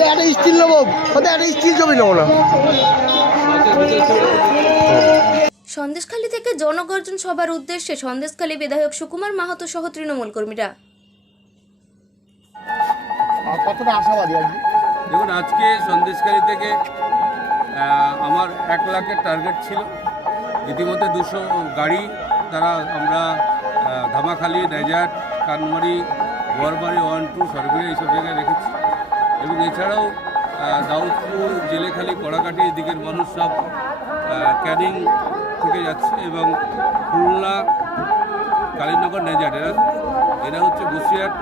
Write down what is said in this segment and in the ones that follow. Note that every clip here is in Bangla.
যা একটা স্টিল নেব। ওদের একটা স্টিল ছবি নেব না। সন্দেশখালী থেকে জনগর্জন সভার উদ্দেশ্যে সন্দেশখালী বিধায়ক সুকুমার মাহাতো সহ তৃণমূল কর্মীরা। আর কতটা আশাবাদী আজকে দেখুন আজকে সন্দেশকারী থেকে আহ, আমার এক লাখের টার্গেট ছিল। ইতিমধ্যে দুশো গাড়ি তারা আমরা ধামাখালি ডেজার্ট কানমারি গোয়ারবাড়ি ওয়ান টু সরগুড়ি এইসব জায়গায় রেখেছি। এবং এছাড়াও দাউদপুর, জেলেখালি, কড়াকাটি এদিকের মানুষ সব ক্যানিং থেকে যাচ্ছে এবং খুলনা কালীনগর নেজাট এরা এরা হচ্ছে বসিরহাট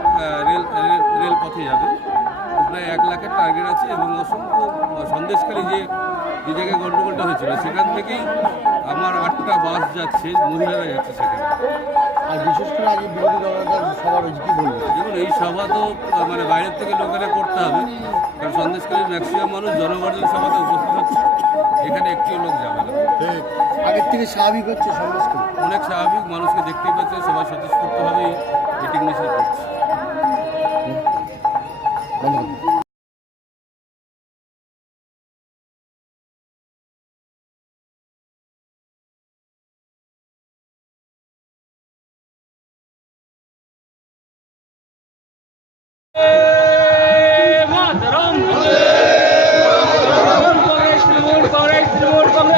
রেল, রেল- রেলপথে যাবে। প্রায় এক লাখের টার্গেট আছে এবং অসংখ্য সন্দেশকারী যে যে জায়গায় গণ্ডগোলটা হয়েছিল। সেখান থেকেই আমার আটটা বাস যাচ্ছে মহিলারা যাচ্ছে সেখানে। আর বিশেষ করে আজকে বিরোধী হয়েছে কি বলব দেখুন এই সভা তো মানে বাইরের থেকে লোকেরা করতে হবে। কারণ সন্দেশকারীর ম্যাক্সিমাম মানুষ জনগণের সভাতে উপস্থিত হচ্ছে। এখানে একটিও লোক যাবে না। আগের থেকে স্বাভাবিক হচ্ছে অনেক স্বাভাবিক মানুষকে দেখতেই পাচ্ছে সবাই স্বতঃস্ফূর্তভাবেই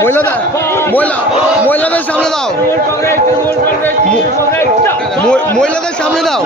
মহিলাদের মহিলা মহিলাদের সামনে দাও। মহিলাদের সামনে দাও।